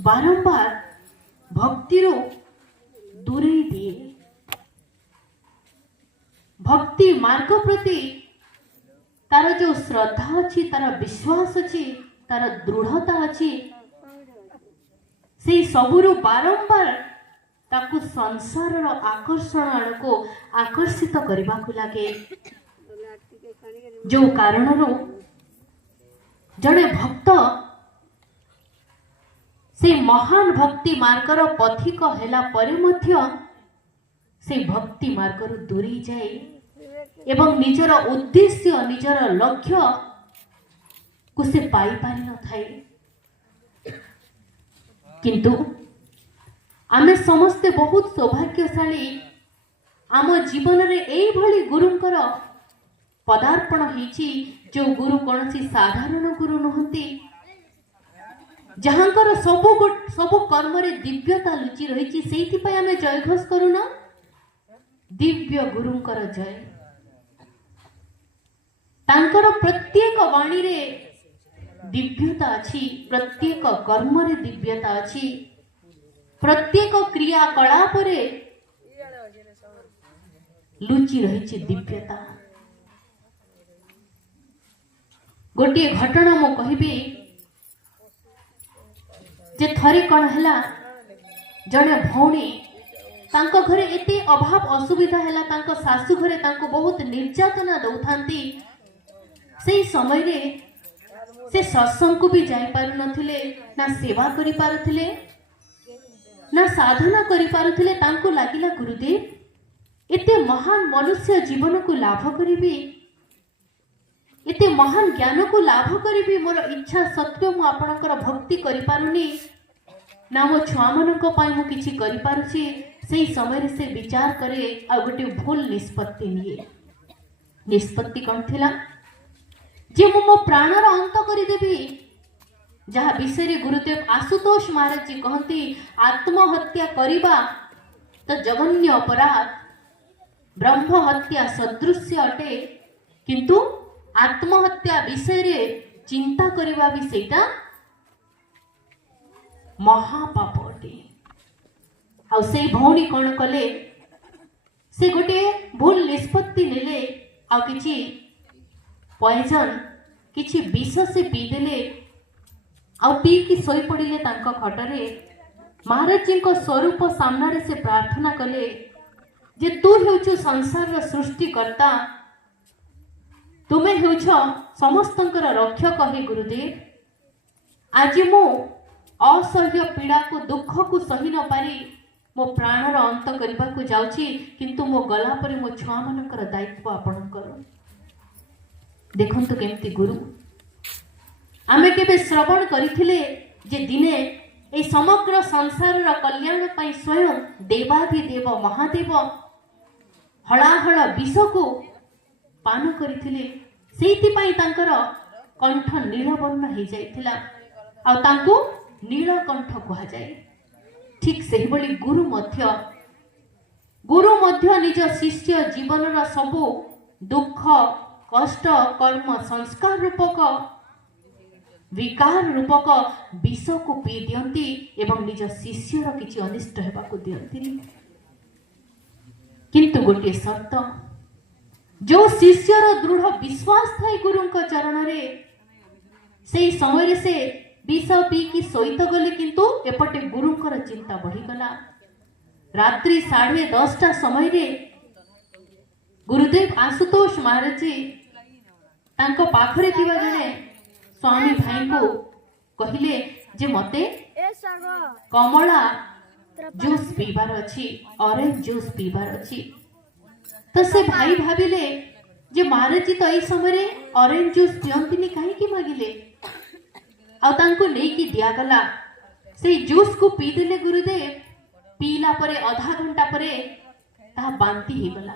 बारंबार भक्ति दूरे दिए। भक्ति मार्ग प्रति तार जो श्रद्धा अच्छी, तार विश्वास अच्छी, तार दृढ़ता अच्छी, से सबुरु बारंबार ताकु संसार आकर्षण आड़ को आकर्षित करने को लगे। जो कारण जड़े भक्त से महान भक्ति मार्गर पथिक हेला परे मध्य से भक्ति मार्गर दूरी जाए एवं निजर उद्देश्य निजर लक्ष्य को से पाई पारि न थाए। किंतु आमे समस्ते बहुत सौभाग्यशाली, आम जीवन रे एई भली गुरुंकर पदार्पण होईची। जो गुरु कौन सी साधारण गुरु नुहंती, जहांकर सबु कर्म रे दिव्यता लुचि रही। से आमे जय घोष करूना, दिव्य गुरुंकर जय। तांकर प्रत्येक वाणी रे दिव्यता अच्छी, प्रत्येक कर्म रे दिव्यता अच्छी, प्रत्येक क्रियाकलाप रे लुचि रही दिव्यता। गोटे घटना मो कहबी जे थरे कौन हैला, जड़े भौणी तांको घरे एते अभाव असुविधा हैला, तांको सासु घरे तांको बहुत निर्यातना दौथांती। से समय रे से सत्संग को भी जाई पारु नथिले, ना सेवा करि पारुथिले, ना साधना करि पारुथिले। तांको लागिला गुरुदेव एते महान मनुष्य जीवन को लाभ करिबी, एते महान ज्ञान को लाभ करिबी, मोर इच्छा सत्वे मु आपणकर भक्ति करि पारुनी, ना मो छुआ मनक पई मु किछि करि पारुछि। सेही समय रे से विचार करे आ गोटे भूल निष्पत्ति निये। निष्पत्ति कौन थिला जे मो प्राणर अंत करि देबी, जहा विषय रे गुरुदेव आशुतोष महाराज जी कहती आत्महत्या करिबा तो जघन्य अपराध, ब्रह्म हत्या सदृश्य अटे, किंतु आत्महत्या विषय रे चिंता करिबा भी सेटा महापाप अटे। आ से भौणी कौन कले, से गोटे भूल निष्पत्ति नेले, आ किछि पॉइजन किछि विष से पी देले, आ पी की सोई पड़िले तांको खटरे। महाराज जी को स्वरूप सामने से प्रार्थना कले जे तू हेउछु संसार सृष्टिकर्ता, तुमे हेउछ समस्तंकर रक्षक हे गुरुदेव। आज मो असह्य पीड़ा को दुख को सही न पारी मो प्राणर अंत करबा को जाउछि, किंतु मो गला परे मो छुआ मनकर दायित्व आपणकर। देखंतु केमती गुरु आमे केबे श्रवण करिथिले जे दिने ए समग्र संसार कल्याण पाई स्वयं देवाधिदेव महादेव हलाहल विष को पान करिथिले। सेति पाई तांकर कंठ नीलवर्ण हो जाइथिला, आ तांको नीलकंठ कहा जाए। ठीक सेहि बली गुरु मध्य निज शिष्य जीवन सबु दुख कष्ट कर्म संस्कार रूपक विकार रूपक विष को पी दियंती एवं निज शिष्यर किछि अनिष्ट हेबा को दियंती। किंतु गोटे शर्त, जो शिष्यर दृढ़ विश्वास थाई गुरु चरण रे, से समय से विष पी की सहित गले, किंतु एपटे गुरुंकर चिंता बढ़ी गला। रात्रि 10:30 समय रे गुरुदेव आशुतोष महाराज जी तांको पाखरे थिबा जने स्वामी भाई को कहिले जे मते कमला जूस पीबार अच्छी, ऑरेंज जूस पीबार अच्छी। तो से भाई भाविले जे महाराज जी तो यही समय ऑरेंज जूस पियंतिनी कहीं की मागिले, आ तांको नहीं की दिया गला। से जूस को पी देले गुरुदेव। पीला परे आधा घंटा परे ता बांती ही गला,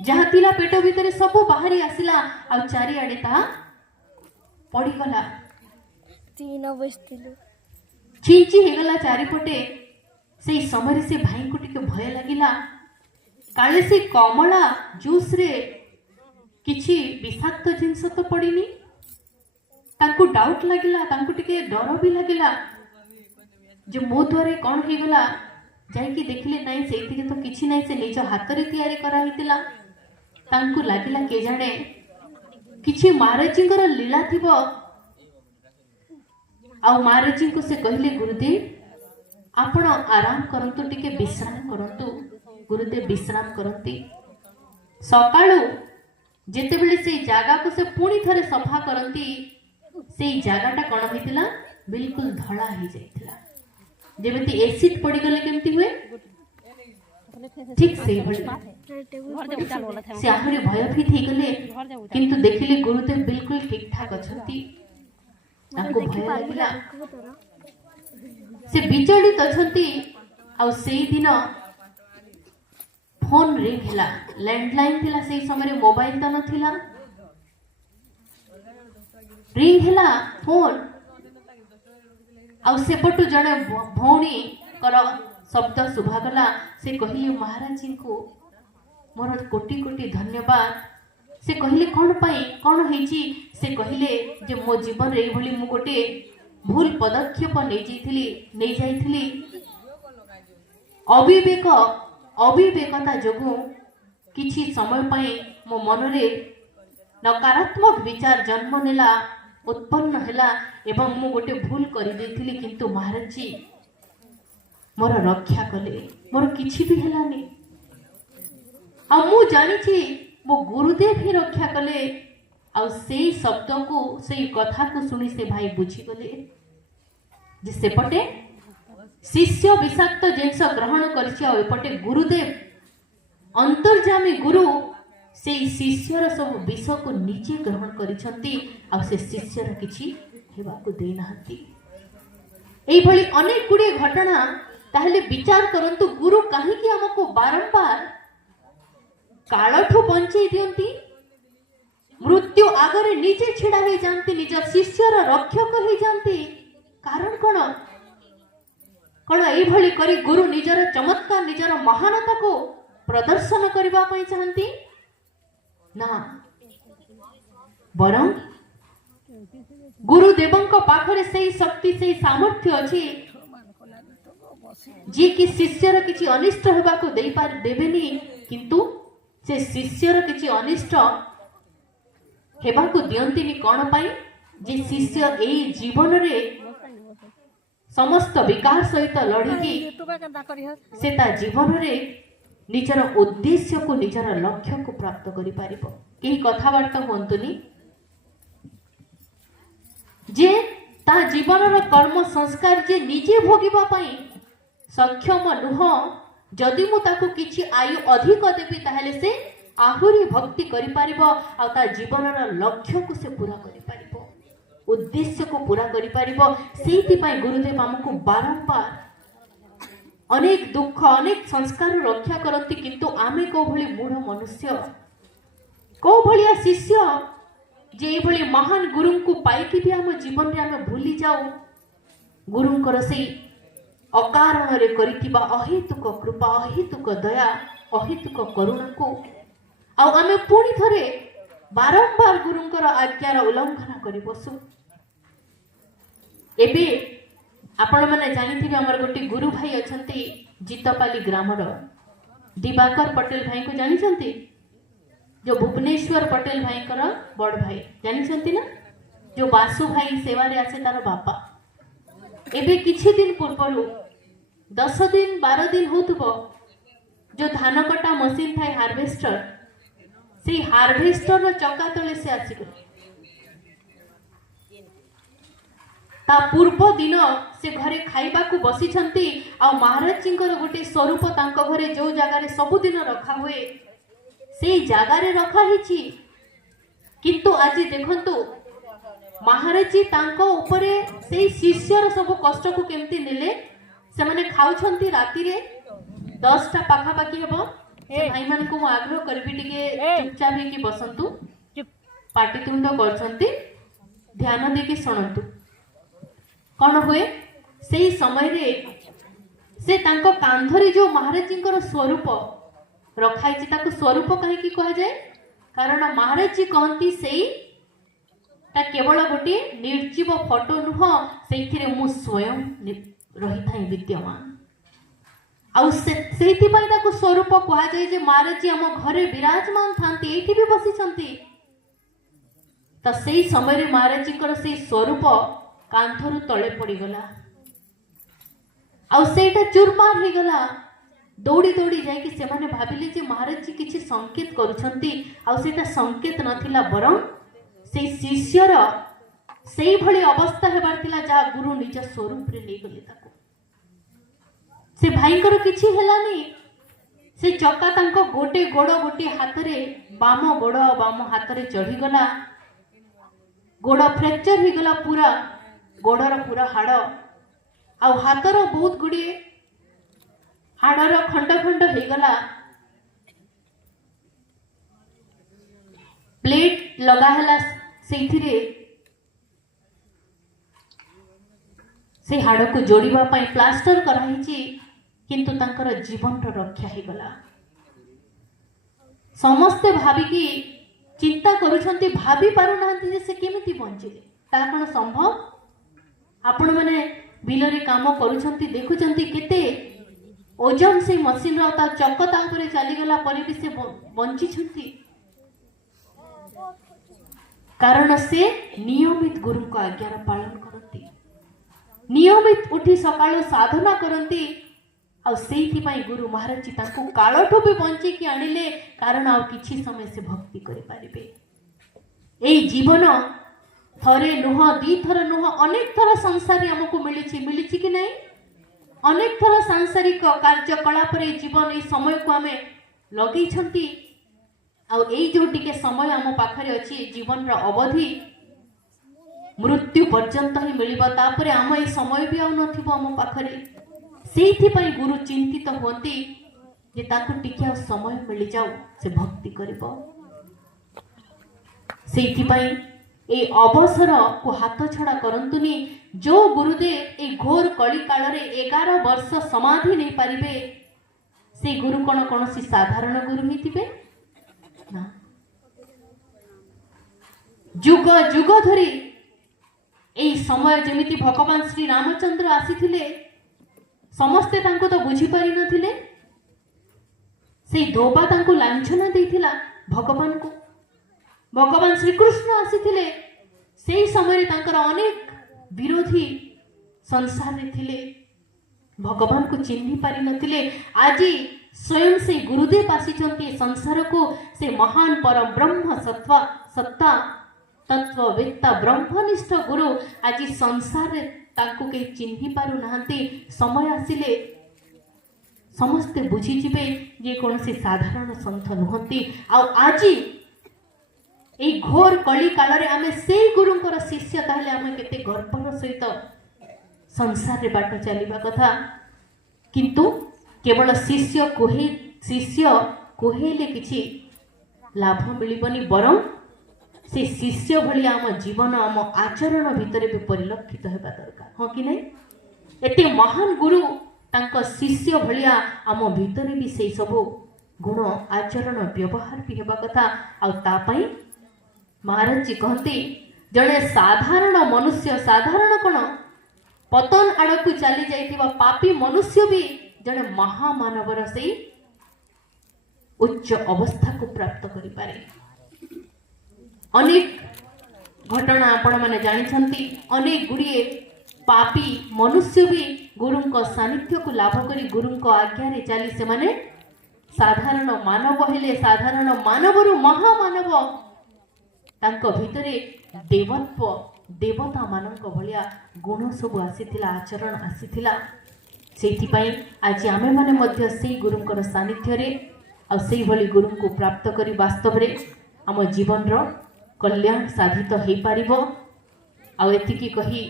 जहा तिला पेट भीतर सब बाहरी आसिला, आ चारिआडे ता पड़ी गला। तीन बसतिलु छिंची हे गला चारिपटे। से समय से भाई को टिके भय लागिला, काले से कमला जूस रे किछि विषाक्त जिनस तो पड़ीनी। तांको डाउट लागिला, तांको टिके डर भी लागिला जो मो द्वारा कौन हो गला जाइकी देखिले नहीं से तो किसी नहीं से निज हाथ रे तैयारी करा हितिला तांकु लागिला के जाने किछि महाराजींकर लीला थिबो आ महाराजी को से कहले गुरुदेव आपण आराम करंतु टिके विश्राम करंतु गुरुदेव विश्राम करंती सकाळू जेतेबेले से जागा को से पुणी थरे सफा करंती से जागाटा कौन होइतिला बिल्कुल धड़ा ही जाइतिला जेमिति एसिड पड़ी गले केमती हुए ठीक से भली से आहुरी भयभीत ही गले किंतु देखिले गुरुदेव बिल्कुल ठीक ठाक अछंती ताको भय लागिला से विचलित अछंती आ सेई दिन फोन रिंग हिला लैंडलाइन थिला सेई समय मोबाइल त नथिला रिंग हिला फोन आ सेपटू जड़े भौणी कर शब्द शुभागला से कहले महाराज को मोर कोटि कोटि धन्यवाद से कहले कौन पाई कौन होईची से कहले जे मो जीवन रे भली मु गोटे भूल पदक्षेप नहीं जाइथिली अविवेकता जोगु किछि समय पाई मो मन रे नकारात्मक विचार जन्म नेला उत्पन्न हैला एवं मु गोटे भूल कर देथिली किंतु महाराज जी मोर रक्षा कले मोर किछि भी हेलानी आ मु जानि छी मो गुरुदेव ही रक्षा कले आ सेई शब्द को सेई कथा को सुनी से भाई बुझी गले जे सेपटे शिष्य विषाक्त जिनस ग्रहण करछि आ एपटे गुरुदेव अंतर्जामी गुरु से शिष्यर सब विष को निजे ग्रहण करिसंती आ से शिष्यर किछि हेबाकू दे नाहंती एई भली अनेक गुडी घटना ताहले विचार करंतु गुरु काहे कि हमको बारंबार कालठु बंचई दियंती मृत्यु आगरे निजे छिड़ा हो जानती निज शिष्यर रक्षक हो जानती कारण कोन कोन एई भली करी गुरु निजर चमत्कार निजर महानता को प्रदर्शन करबा पई चाहंती ना बरं गुरुदेवंक पाखरे सही शक्ति सही सामर्थ्य अछि जे कि शिष्यर किछि अनिष्ट हेबाकू देई पार देबेनी किंतु से शिष्यर किछि अनिष्ट हेबाकू दियंतिनी कोन पाई जे शिष्य एई जीवन रे समस्त विकार सहित लड़िकी से ता जीवन रे निजर उद्देश्य को निजर लक्ष्य को प्राप्त करि पारिबो केही कथावार्ता होंतुनी जे ता जीवन रो कर्म संस्कार जे निजे भोगिबा पई सक्षम नुह जदि मु ताकू किछि आयु अधिक देबी ताहले से आहुरी भक्ति करि पारिबो आ ता जीवन रो लक्ष्य को से पूरा करि पारिबो उद्देश्य को पूरा करि पारिबो सेति पई गुरुदेव हमकु बारंबार अनेक दुख अनेक संस्कार रक्षा करती किंतु आमे को भली मूढ़ मनुष्य को भलिया शिष्य जे भली महान गुरु को पाइकी भी हम जीवन रे हम भूली जाऊ गुरुंकर से अकारण रे करितिबा अहेतुक कृपा अहेतुक दया अहेतुक करुणा को आ आमे पुणी थरे बारंबार गुरुंकर आज्ञार उल्लंघन करि बसु एबे आपण मैंने जानी आमर गोटे गुरु भाई अच्छा जीतपाली ग्रामर दिवाकर पटेल भाई को जानी जो भुवनेश्वर पटेल भाई बड़ भाई जानी ना जो बासु भाई सेवारे आसे तार बापा एबे किछि दिन पूर्व 10 दिन 12 दिन होतबो जो धान कटा मशीन थाए हार्वेस्टर से हार्वेस्टर रो चक्का तले से आसी गले ता पूर्व दिन से घरे खाइबा को बसी छंती आ महाराज जी गोटे स्वरूप तांको घरे जो जगार सबुदिन रखा हुए से जगार रखा हिची किंतु आज देखंतु महाराज जी तांको ऊपरे से शिष्यर सब कष्ट को केमती नेले से माने खाउछंती राती रे 10टा पाखा पाखी हेबो से भाई मान को आग्रह करबी टिके चुपचाप हे कि बसंतु पाटितुंड करछंती ध्यान दे के सुनंतु कौन हुए से समय रे से तांको कांधरे जो महाराज जी स्वरूप रखाई ताको स्वरूप कहीं कह जाए कारण महाराज जी कहती से केवल गोटे निर्जीव फोटो नुह से मु स्वयं रही था विद्यमान आउ सेइथिपाई ताको स्वरूप कहा जाए जे महाराज जी आम घरे विराजमान थांती एठी भी बसिछंती तो सेई समय महाराज जी से स्वरूप कांथरु तले पड़गला आउटा चूरमार हो गला दौड़ी दौड़ी जाकि से माने भाविले जे महाराज जी किछि संकेत करुछंती आउटा संकेत नथिला बरं से शिष्यर सेई भली अवस्था हेबार थिला जहा गुरु निज स्वरूप रे नै गले ताको से भाईकर किछि हेलानी से चक्का तांको गोटे गोड़ गोटे हाथ रे बाम गोड़ बाम हाथ रे चढ़ी गला गोड़ फ्रैक्चर हो गला पूरा गोड़र पूरा हाड़ आ हाथर बहुत गुड़े हाड़र खंड खंड हो गला प्लेट लगा हला से हाड़ को जोड़िबा पई प्लास्टर कराई किंतु तांकर जीवन रक्षा हो गला समस्ते भाविकी चिंता करुछंती भाभी पारु नांती जे से केमिति बंचिले ता कोन संभव आपण माने बिलरे काम करुछंती देखुछंती केते ओजन से मशीन रा ता चक्क ता ऊपर चली गला परे भी से बंची छंती कारण से नियमित गुरु को आज्ञार पालन करती नियमित उठी सकाळु साधना करती आ सेइथि पई गुरु महाराज जी ताको काळठो भी बंची कि आनिले कारण आ किछि समय से भक्ति करि पारिबे एई जीवन थरे नुह दी थर नुह अनेक थर संसार हमको मिली कि नहीं अनेक थर सांसारिक कार्यकलाप जीवन ये समय को आम लगे जो टिके समय आम पाखरे अच्छी जीवन अवधि मृत्यु पर्यंत ही मिल आम ये समय भी आम पाखरे से गुरु चिंतित होती जे ताकू टिके समय मिल जाऊ से भक्ति करिबो सेइथिपाई ए अवसर को हाथ छड़ा करंतुनी जो गुरुदेव ए घोर कली काल रे 11 वर्ष समाधि नहीं पारिबे से गुरु कौन सी साधारण गुरु हिथिबे ना जुग जुग धरी ए समय जेमिति भगवान श्री रामचंद्र आसीथिले समस्ते तांको तो बुझी पारि नथिले से धोबा तांको लांछना देथिला भगवान को भगवान श्री कृष्ण आसीथिले से समय तांकर अनेक विरोधी संसार रे थिले भगवान को चिन्ही पारि नथिले आज स्वयं से गुरुदेव आसीचंती संसार को से महान परम ब्रह्म सत्ता तत्ववेत्ता ब्रह्मनिष्ठ गुरु आज संसार रे तांको के चिन्ही पारु नाहंती समय आसिले समस्ते बुझी जिबे जे कौन से साधारण संत नुहंती आ आज ए घोर कली काल रे आमे से गुरुंकर शिष्य ताहले आमे केते गर्वर सहित संसार रे बाट चलीबा कथा किंतु केवल शिष्य कोहेले किछि लाभ मिलिबनी बरं से शिष्य भली आम जीवन आम आचरण भितर भी परिलक्षित हेबा दरकार हाँ कि नहीं एते महान गुरु तांको शिष्य भलिया आम भितर भी से सब गुण आचरण व्यवहार भी हेबा कथा आ ता पई महाराज जी कहते जड़े साधारण मनुष्य साधारण कौन पतन आड़ को चली जाइथिबा पापी मनुष्य भी जड़े महामानवर से उच्च अवस्था को प्राप्त करि पारे अनेक घटना आपण माने जानिछंती अनेक गुड़िए पापी मनुष्य भी गुरु को सानिध्य को लाभ करी गुरु को आज्ञा रे चली से माने साधारण मानव हेले साधारण मानवरु महामानव तांको भितरे देवत्व देवता मानक भलिया गुण सब आसीथिला आचरण आसीथिला सेठी पई आज आमे माने मध्य सेई गुरुंकर सानिध्य रे आ सेई भली गुरु को प्राप्त करी वास्तव रे आम जीवन रो कल्याण साधित हो पारिबो आ एतिकी कही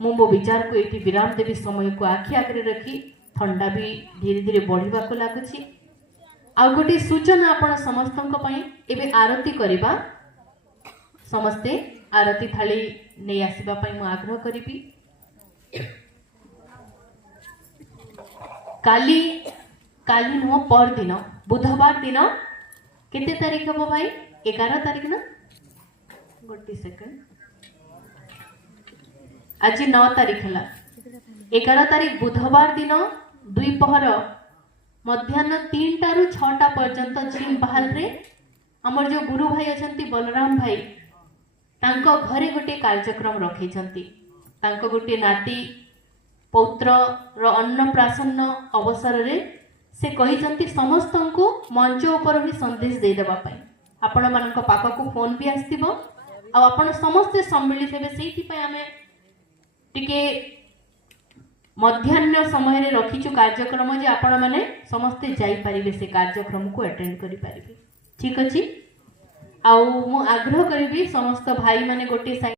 मो विचार को एटी विराम देवी समय को आखि आगे रखी ठंडा भी धीरे धीरे बढ़िबा को लागुची आ गोटे सूचना आपण समस्तंक पई एबे आरती करिबा समस्ते आरती थाली नहीं आसवा मु आग्रह करी काली काली नुह पर दिन बुधवार दिन केते तारीख हम भाई 11 तारीख ना गोटे सेकंड आज 9 तारीख है 11 तारिख बुधवार दिन द्विपहर मध्याह्न 3टा रु 6टा पर्यंत झील बहाल रे हमर जो गुरु भाई अछंती बलराम भाई तांको घरे गोटे कार्यक्रम रखिछंती। तांको गोटे नाती पौत्र रो अन्नप्राशन अवसर रे से कहिछंती समस्त को मंच ऊपर भी संदेश दे देबा पई आपण मानक पाखक फोन भी आस्तिबो आ आपण समस्त सम्मिलित हेबे सेठी पई हमें टिके मध्याह्न समय रे रखिछु कार्यक्रम जे आपण माने समस्त जाई परिबे से कार्यक्रम को अटेंड करि परिबे। ठीक अछि। आउ मु आग्रह करिबी समस्त भाई माने गोटे